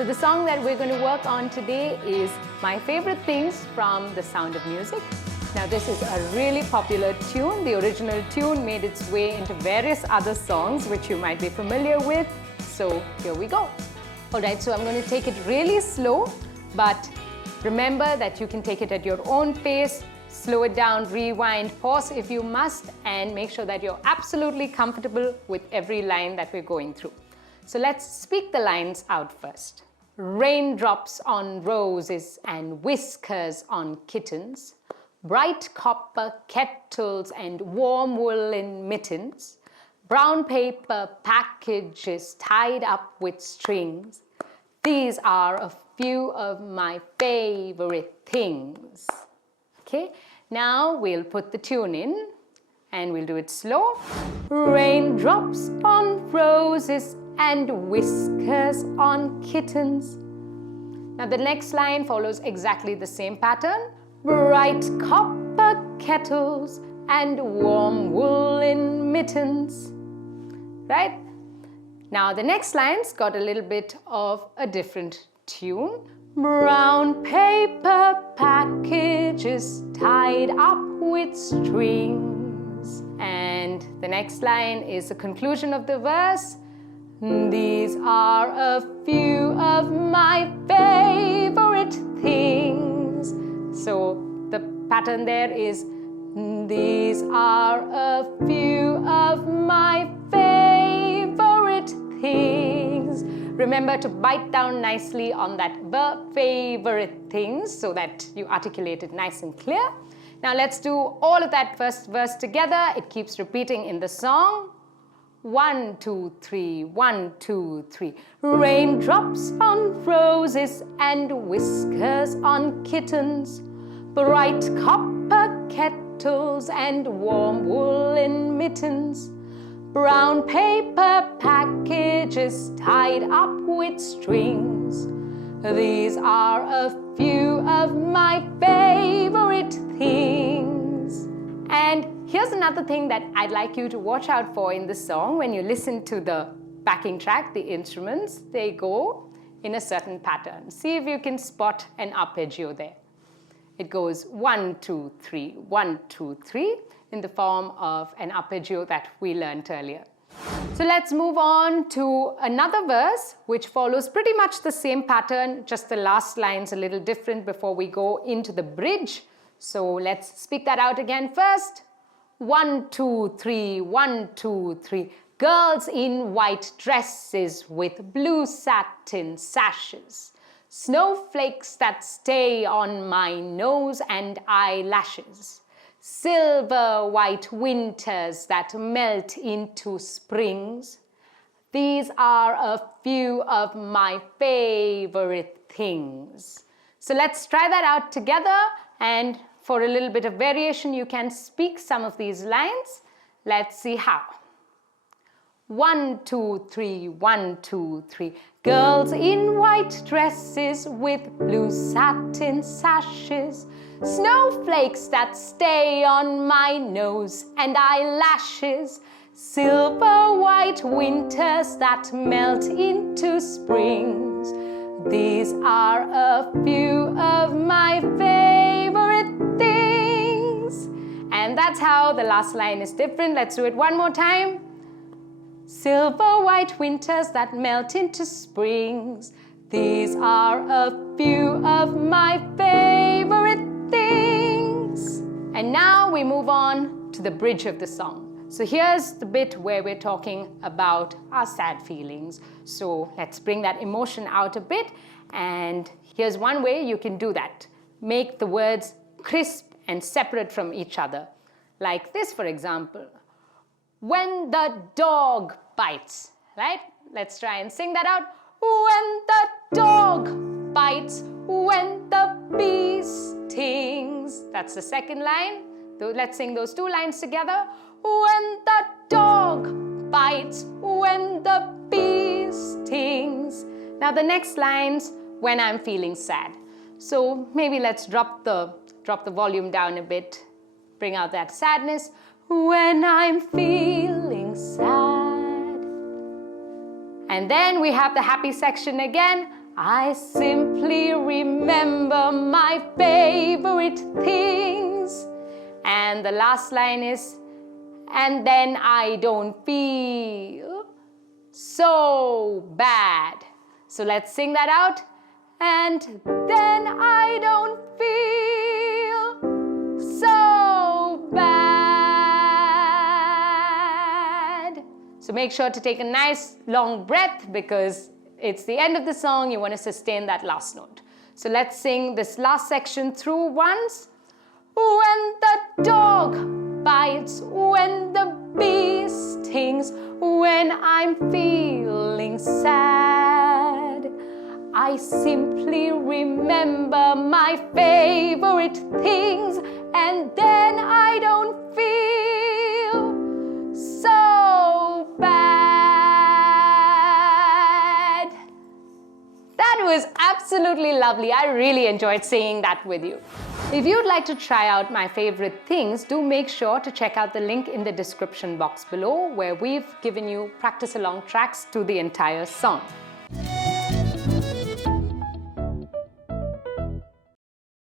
So the song that we're going to work on today is My Favorite Things from The Sound of Music. Now this is a really popular tune. The original tune made its way into various other songs which you might be familiar with. So here we go. Alright, so I'm going to take it really slow, but remember that you can take it at your own pace. Slow it down, rewind, pause if you must, and make sure that you're absolutely comfortable with every line that we're going through. So let's speak the lines out first. Raindrops on roses and whiskers on kittens, bright copper kettles and warm woolen mittens, brown paper packages tied up with strings. These are a few of my favorite things. Okay, now we'll put the tune in and we'll do it slow. Raindrops on roses and whiskers on kittens. Now the next line follows exactly the same pattern. Bright copper kettles and warm woolen mittens. Right? Now the next line's got a little bit of a different tune. Brown paper packages tied up with strings. And the next line is the conclusion of the verse. These are a few of my favorite things. So the pattern there is these are a few of my favorite things. Remember to bite down nicely on that favorite things so that you articulate it nice and clear. Now let's do all of that first verse together. It keeps repeating in the song. 1, 2, 3, 1, 2, 3. Raindrops on roses and whiskers on kittens, bright copper kettles and warm woolen mittens, brown paper packages tied up with strings. These are a few of my favorite things. And here's another thing that I'd like you to watch out for in the song. When you listen to the backing track, the instruments, they go in a certain pattern. See if you can spot an arpeggio there. It goes 1, 2, 3, 1, 2, 3 in the form of an arpeggio that we learned earlier. So let's move on to another verse which follows pretty much the same pattern, just the last line's a little different before we go into the bridge. So let's speak that out again first. 1, 2, 3, 1, 2, 3. Girls in white dresses with blue satin sashes, snowflakes that stay on my nose and eyelashes, silver white winters that melt into springs. These are a few of my favorite things. So let's try that out together, and for a little bit of variation, you can speak some of these lines. Let's see how. 1, 2, 3, 1, 2, 3. Girls in white dresses with blue satin sashes, snowflakes that stay on my nose and eyelashes, silver white winters that melt into springs. These are a few of my favorite things. And that's how the last line is different. Let's do it one more time. Silver white winters that melt into springs. These are a few of my favorite things. And now we move on to the bridge of the song. So here's the bit where we're talking about our sad feelings. So let's bring that emotion out a bit. And here's one way you can do that. Make the words crisp and separate from each other. Like this, for example. When the dog bites, right? Let's try and sing that out. When the dog bites, when the bee stings. That's the second line. Let's sing those two lines together. When the dog bites, when the bee stings. Now the next line's when I'm feeling sad. So maybe let's drop the volume down a bit. Bring out that sadness. When I'm feeling sad. And then we have the happy section again. I simply remember my favorite things. And the last line is, and then I don't feel so bad. So let's sing that out. And then I don't feel so bad. So make sure to take a nice long breath because it's the end of the song. You want to sustain that last note. So let's sing this last section through once. When the dog bites, when the bee stings, when I'm feeling sad, I simply remember my favorite things, and then I don't feel so bad. That was absolutely lovely. I really enjoyed singing that with you. If you'd like to try out my favorite things, do make sure to check out the link in the description box below where we've given you practice along tracks to the entire song.